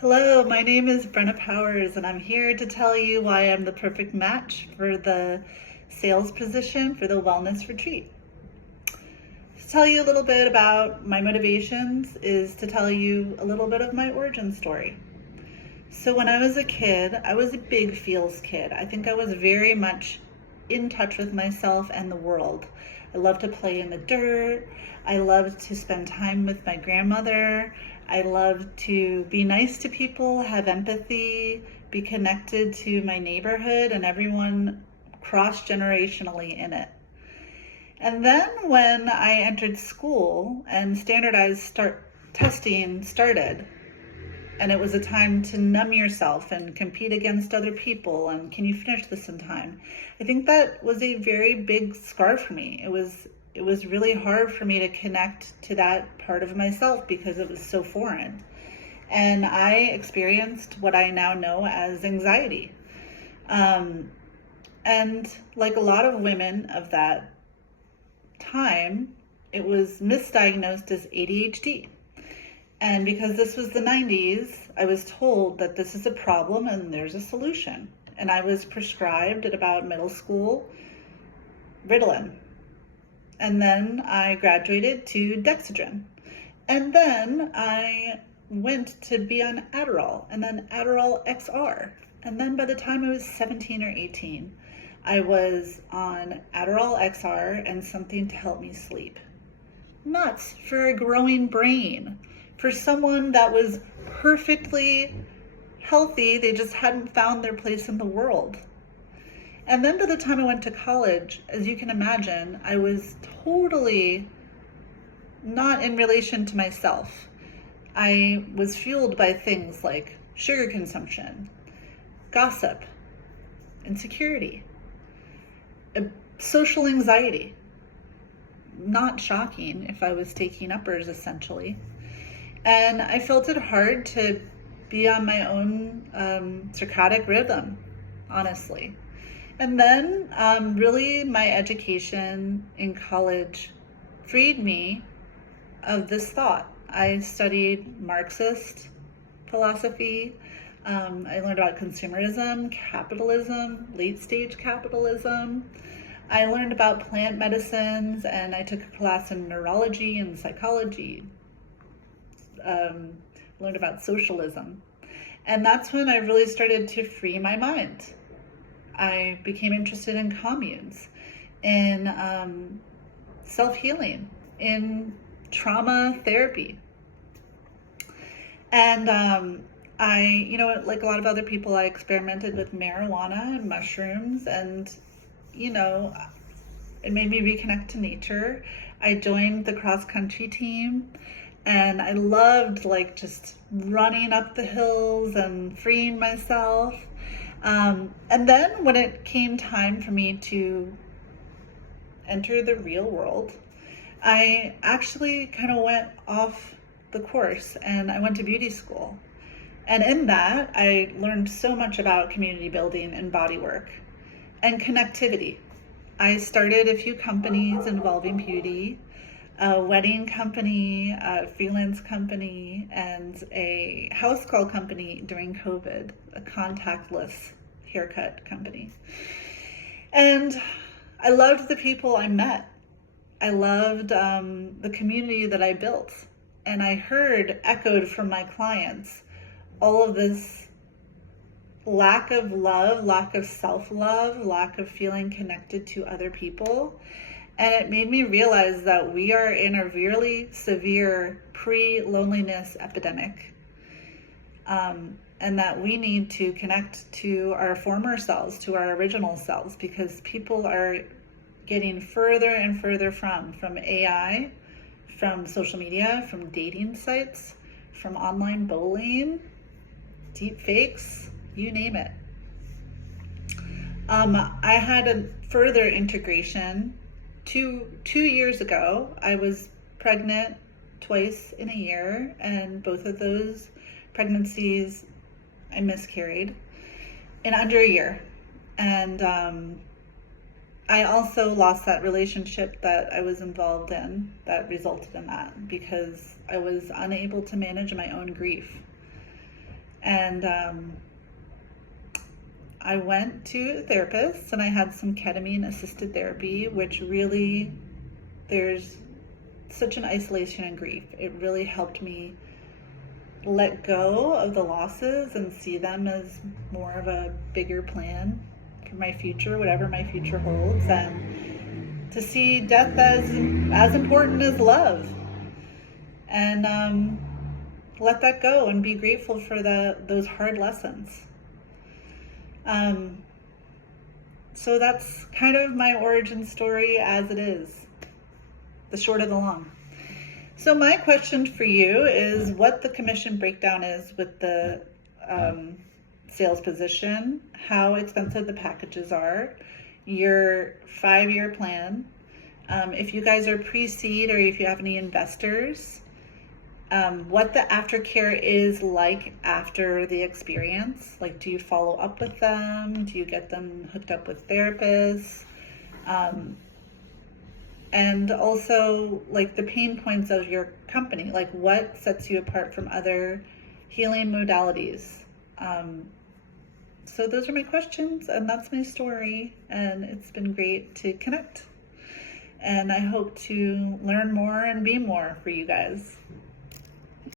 Hello, my name is Brenna Powers, and I'm here to tell you why I'm the perfect match for the sales position for the wellness retreat. To tell you a little bit about my motivations is to tell you a little bit of my origin story. So, when I was a kid, I was a big feels kid. I think I was very much in touch with myself and the world. I loved to play in the dirt. I loved to spend time with my grandmother. I loved to be nice to people, have empathy, be connected to my neighborhood and everyone cross generationally in it. And then when I entered school and standardized testing started, and it was a time to numb yourself and compete against other people and can you finish this in time, I think that was a very big scar for me. It was really hard for me to connect to that part of myself because it was so foreign, and I experienced what I now know as anxiety. Um, and like a lot of women of that time, it was misdiagnosed as ADHD. And because this was the 90s, I was told that this is a problem and there's a solution. And I was prescribed at about middle school Ritalin. And then I graduated to Dexedrine. And then I went to be on Adderall, and then Adderall XR. And then by the time I was 17 or 18, I was on Adderall XR and something to help me sleep. Nuts for a growing brain. For someone that was perfectly healthy, they just hadn't found their place in the world. And then by the time I went to college, as you can imagine, I was totally not in relation to myself. I was fueled by things like sugar consumption, gossip, insecurity, social anxiety. Not shocking if I was taking uppers, essentially. And I felt it hard to be on my own circadian rhythm, honestly. And then really my education in college freed me of this thought. I studied Marxist philosophy. I learned about consumerism, capitalism, late stage capitalism. I learned about plant medicines, and I took a class in neurology and psychology. Learned about socialism. And that's when I really started to free my mind. I became interested in communes, in self-healing, in trauma therapy. And like a lot of other people, I experimented with marijuana and mushrooms, and, it made me reconnect to nature. I joined the cross-country team, and I loved just running up the hills and freeing myself. And then when it came time for me to enter the real world, I actually kind of went off the course and I went to beauty school. And in that, I learned so much about community building and body work and connectivity. I started a few companies involving beauty, a wedding company, a freelance company, and a house call company during COVID, a contactless haircut company. And I loved the people I met. I loved the community that I built. And I heard echoed from my clients all of this lack of love, lack of self-love, lack of feeling connected to other people. And it made me realize that we are in a really severe pre-loneliness epidemic. And that we need to connect to our former selves, to our original selves, because people are getting further and further from AI, from social media, from dating sites, from online bullying, deep fakes, you name it. I had a further integration. Two years ago, I was pregnant twice in a year, and both of those pregnancies I miscarried in under a year. And I also lost that relationship that I was involved in that resulted in that because I was unable to manage my own grief. And I went to a therapist and I had some ketamine assisted therapy, which really, there's such an isolation and grief. It really helped me let go of the losses and see them as more of a bigger plan for my future, whatever my future holds, and to see death as important as love, and let that go and be grateful for those hard lessons. So that's kind of my origin story as it is, the short of the long. So my question for you is what the commission breakdown is with the sales position, how expensive the packages are, your 5-year plan, if you guys are pre-seed or if you have any investors, what the aftercare is like after the experience. Like, do you follow up with them? Do you get them hooked up with therapists? And also, like, the pain points of your company. Like, what sets you apart from other healing modalities? So those are my questions, and that's my story, and it's been great to connect. And I hope to learn more and be more for you guys.